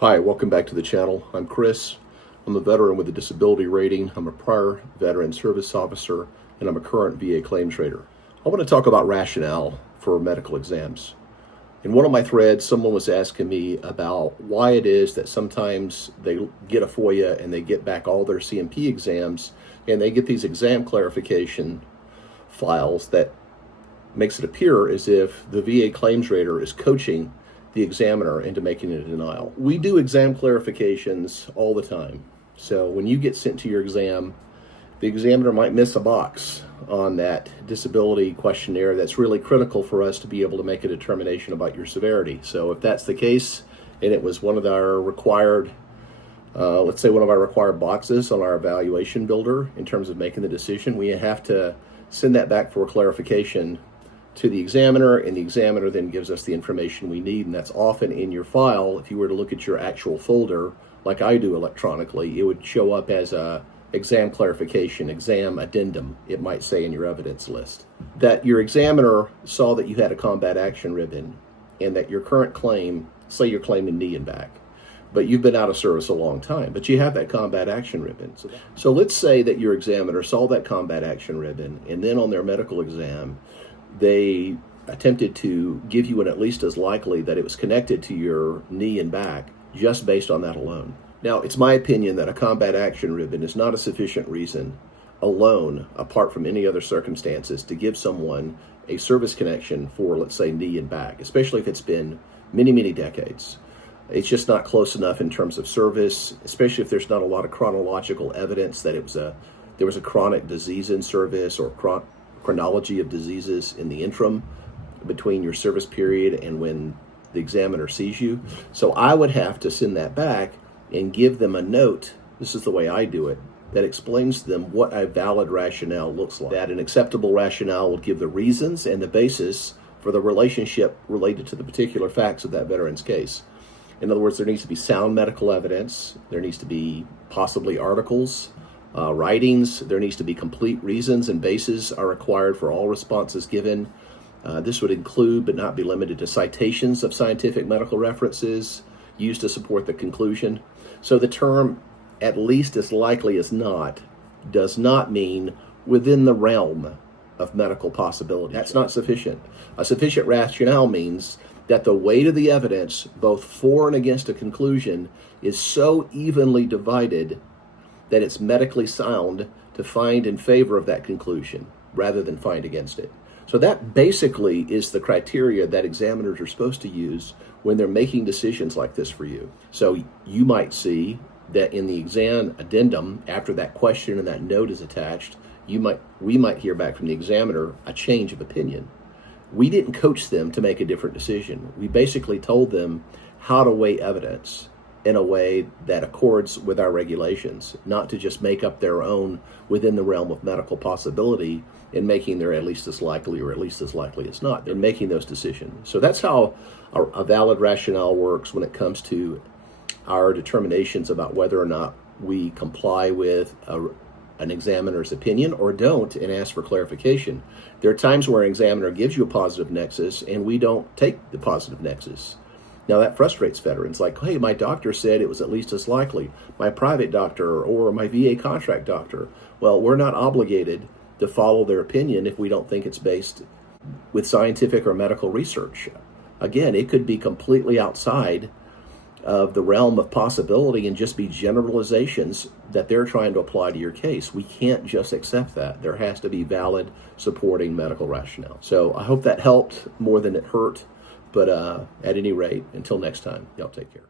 Hi, welcome back to the channel. I'm Chris. I'm a veteran with a disability rating. I'm a prior veteran service officer, and I'm a current VA claims rater. I want to talk about rationale for medical exams. In one of my threads, someone was asking me about why it is that sometimes they get a FOIA and they get back all their CMP exams, and they get these exam clarification files that makes it appear as if the VA claims rater is coaching the examiner into making a denial. We do exam clarifications all the time. So when you get sent to your exam, the examiner might miss a box on that disability questionnaire that's really critical for us to be able to make a determination about your severity. So if that's the case, and it was one of our required, let's say one of our required boxes on our evaluation builder in terms of making the decision, we have to send that back for clarification to the examiner, and the examiner then gives us the information we need, and that's often in your file. If you were to look at your actual folder, like I do electronically, it would show up as a exam clarification, exam addendum, it might say in your evidence list. That your examiner saw that you had a combat action ribbon, and that your current claim, say you're claiming knee and back, but you've been out of service a long time, but you have that combat action ribbon. So let's say that your examiner saw that combat action ribbon, and then on their medical exam, they attempted to give you an at least as likely that it was connected to your knee and back just based on that alone. Now, it's my opinion that a combat action ribbon is not a sufficient reason alone, apart from any other circumstances, to give someone a service connection for, let's say, knee and back, especially if it's been many, many decades. It's just not close enough in terms of service, especially if there's not a lot of chronological evidence that there was a chronic disease in service or chronology of diseases in the interim between your service period and when the examiner sees you. So I would have to send that back and give them a note, this is the way I do it, that explains to them what a valid rationale looks like. That an acceptable rationale will give the reasons and the basis for the relationship related to the particular facts of that veteran's case. In other words, there needs to be sound medical evidence, there needs to be possibly articles, writings, there needs to be complete reasons and bases are required for all responses given. This would include but not be limited to citations of scientific medical references used to support the conclusion. So the term at least as likely as not does not mean within the realm of medical possibility. That's not sufficient. A sufficient rationale means that the weight of the evidence, both for and against a conclusion, is so evenly divided that it's medically sound to find in favor of that conclusion rather than find against it. So that basically is the criteria that examiners are supposed to use when they're making decisions like this for you. So you might see that in the exam addendum, after that question and that note is attached, we might hear back from the examiner a change of opinion. We didn't coach them to make a different decision. We basically told them how to weigh evidence in a way that accords with our regulations, not to just make up their own within the realm of medical possibility in making their at least as likely or at least as likely as not. They're making those decisions. So that's how a valid rationale works when it comes to our determinations about whether or not we comply with an examiner's opinion or don't and ask for clarification. There are times where an examiner gives you a positive nexus and we don't take the positive nexus. Now that frustrates veterans, like, hey, my doctor said it was at least as likely, my private doctor or my VA contract doctor. Well, we're not obligated to follow their opinion if we don't think it's based with scientific or medical research. Again, it could be completely outside of the realm of possibility and just be generalizations that they're trying to apply to your case. We can't just accept that. There has to be valid supporting medical rationale. So I hope that helped more than it hurt. But at any rate, until next time, y'all take care.